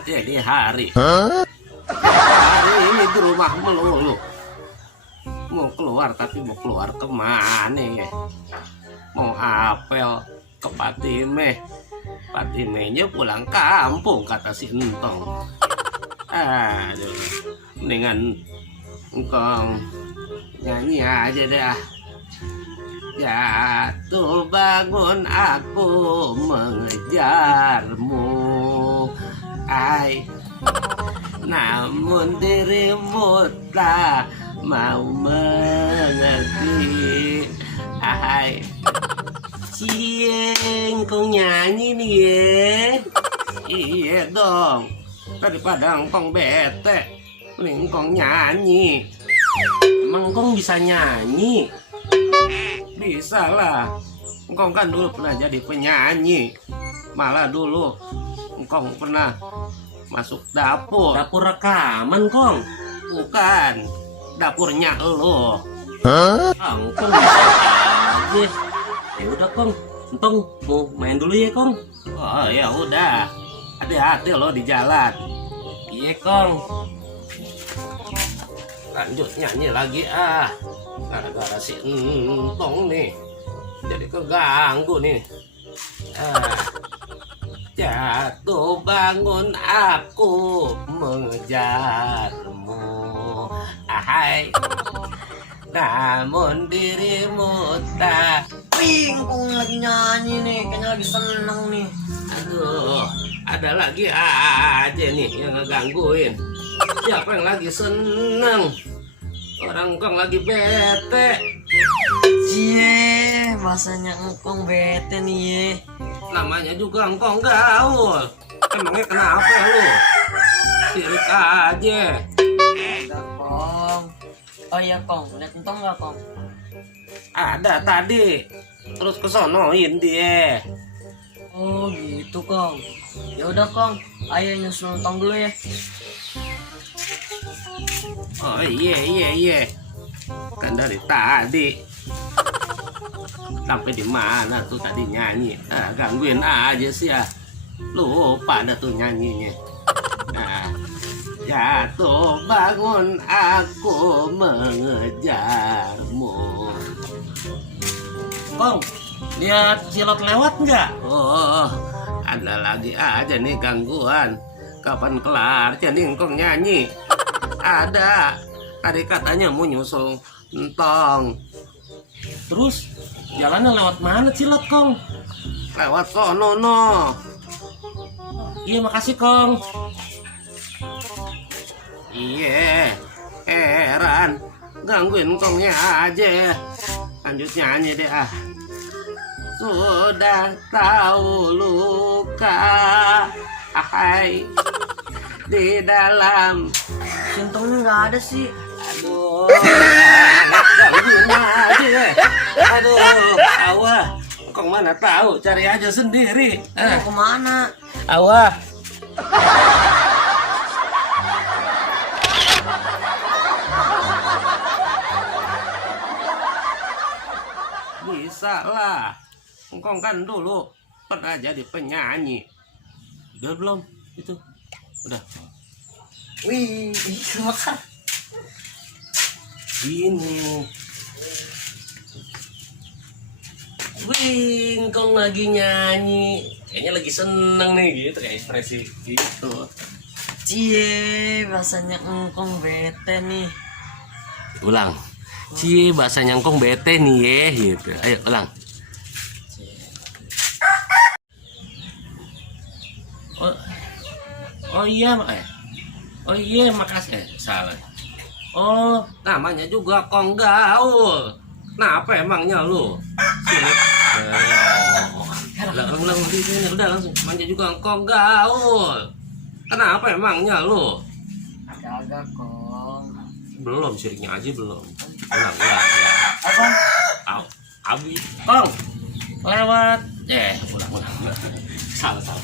amat ya di hari. Hari ini di rumah melulu. Mau keluar tapi mau keluar kemana ya? Mau apel ke Patime. Patimenya pulang kampung kata si Entong. Aduh, mendingan engkong nyanyi aja dah. Jatuh bangun aku mengejarmu, ai, namun dirimu tak mau mengerti, ai. Cieng, kau nyanyi nih ya? Iya dong, daripada engkong bete, mending engkong nyanyi. Emang engkong bisa nyanyi? Bisa lah, engkong kan dulu pernah jadi penyanyi. Malah dulu engkong pernah masuk dapur. Dapur rekaman, Kong? Bukan, dapurnya lo. Engkong bisa aja. Ya udah Kong, Entong mau main dulu ya Kong. Oh ya udah, hati-hati lo di jalan. Iya Kong. Lanjut nyanyi lagi ah. Gara-gara si Entong nih, jadi keganggu nih. Jatuh bangun aku mengejarmu, ahai. Namun dirimu tak. Kong lagi nyanyi nih, kayaknya lagi seneng nih. Aduh, ada lagi aja nih yang ngegangguin. Siapa yang lagi seneng? Orang Kong lagi bete. Cie, bahasanya engkong bete nih ye. Namanya juga Kong gaul. Emangnya kenapa lu? Sirik aja. Ada Kong. Oh iya Kong, lihat Entong nggak Kong? Ada tadi. Terus kesonoin dia. Oh gitu Kong. Ya udah Kong, ayo nyusul Entong dulu ya. Oh iya. Kan dari tadi. Sampai di mana tuh tadi nyanyi? Gangguin aja sih ya. Lupa dah tuh nyanyinya. Jatuh bangun aku mengejarmu. Kong, lihat cilok lewat nggak? Oh, ada lagi aja nih gangguan. Kapan kelar nih Kong nyanyi? Ada. Tadi katanya mau nyusul Entong. Terus jalannya lewat mana cilok Kong? Lewat sono no. Iya makasih Kong. Iya, heran gangguin Kongnya aja. Lanjut nyanyi deh ah. Sudah tahu luka, ahai, di dalam. Entongnya nggak ada sih. Aduh, gangguin aja. Aduh, awah, Kong mana tahu, cari aja sendiri. Mau kemana? Awah. Bisa lah, Engkong kan dulu pernah jadi penyanyi. Udah belum itu? Udah. Wih, makan. Gini. Wih, Engkong lagi nyanyi. Kayaknya lagi seneng nih gitu, kayak ekspresi gitu. Cie, bahasanya engkong bete nih. Ulang. Cie, bahasanya Engkong bete nih ya gitu. Ayo ulang. Oh iya, oh iya makasih. Salah. Oh, namanya juga Kong gaul. Kenapa emangnya lu? Sirik. Ulang udah langsung. Namanya juga Kong gaul. Kenapa emangnya lu? Kagak Kong. Belum, siriknya aja belum. Ulang ya. Apa? Abi, Kong lewat. Ulang. Salah.